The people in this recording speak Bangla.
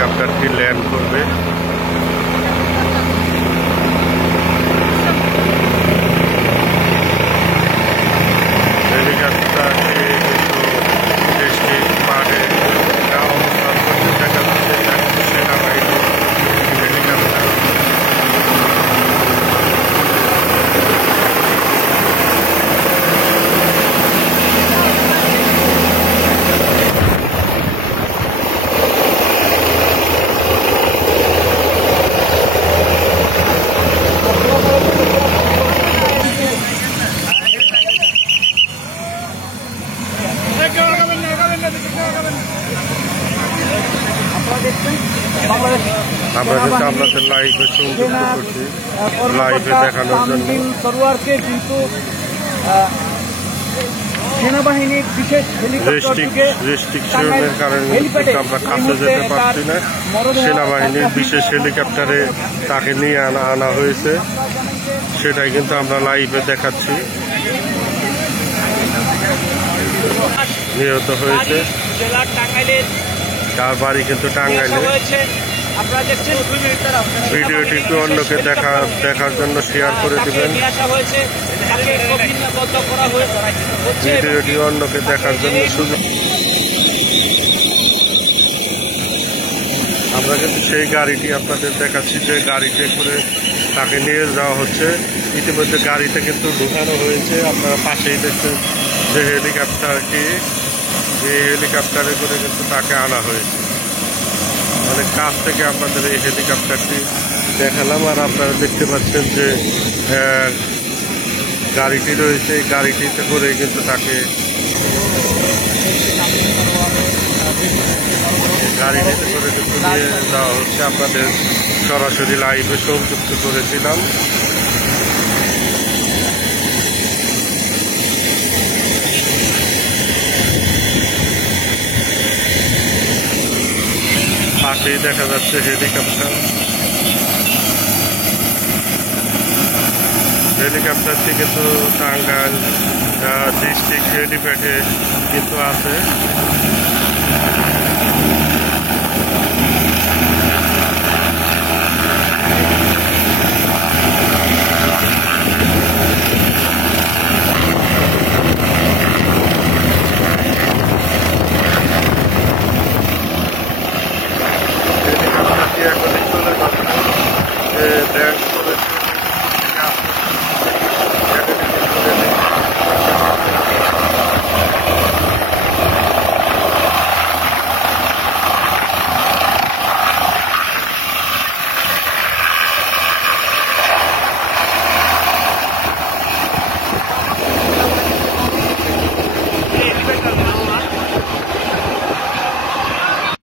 হেলিকপ্টারটি ল্যান্ড করবে। হেলিকপ্টারটি কিন্তু দেশটির মাঠে অবস্থান করতে দেখা যাচ্ছে। সেনাবাহিনী হেলিকপ্টার আমরা কিন্তু আপনাদের লাইভে সংযুক্ত করছি, লাইভে দেখানোর জন্য। সরোয়ারকে কিন্তু সেনাবাহিনীর বিশেষ রেস্ট্রিকশনের কারণে কিন্তু আমরা কাছে যেতে পারছি না। সেনাবাহিনীর বিশেষ হেলিকপ্টারে তাকে নিয়ে আনা হয়েছে, সেটাই কিন্তু আমরা লাইভে দেখাচ্ছি। নিহত হয়েছে, তার বাড়ি কিন্তু টাঙ্গাইলে। ভিডিওটি একটু অন্যকে দেখার জন্য শেয়ার করে দিবেন। ভিডিওটি অন্যকে দেখার জন্য সুযোগ। আমরা কিন্তু সেই গাড়িটি আপনাদের দেখাচ্ছি, যে গাড়িতে করে তাকে নিয়ে যাওয়া হচ্ছে। ইতিমধ্যে গাড়িতে কিন্তু ঢুকানো হয়েছে। আপনারা পাশেই দেখছেন যে হেলিকপ্টারটি, এই হেলিকপ্টারে করে কিন্তু তাকে আনা হয়েছে। অনেক কাছ থেকে আপনাদের এই হেলিকপ্টারটি দেখালাম। আর আপনারা দেখতে পাচ্ছেন যে গাড়িটি রয়েছে, এই গাড়িটিতে করে কিন্তু তাকে গাড়িটিতে করে কিন্তু নিয়ে যাওয়া হচ্ছে। আপনাদের সরাসরি লাইভে সংযুক্ত করেছিলাম। পাশেই দেখা যাচ্ছে হেলিকপ্টার। হেলিকপ্টারটি কিন্তু টাঙ্গাইল ডিস্ট্রিক্ট হেলিপ্যাডে কিন্তু আছে।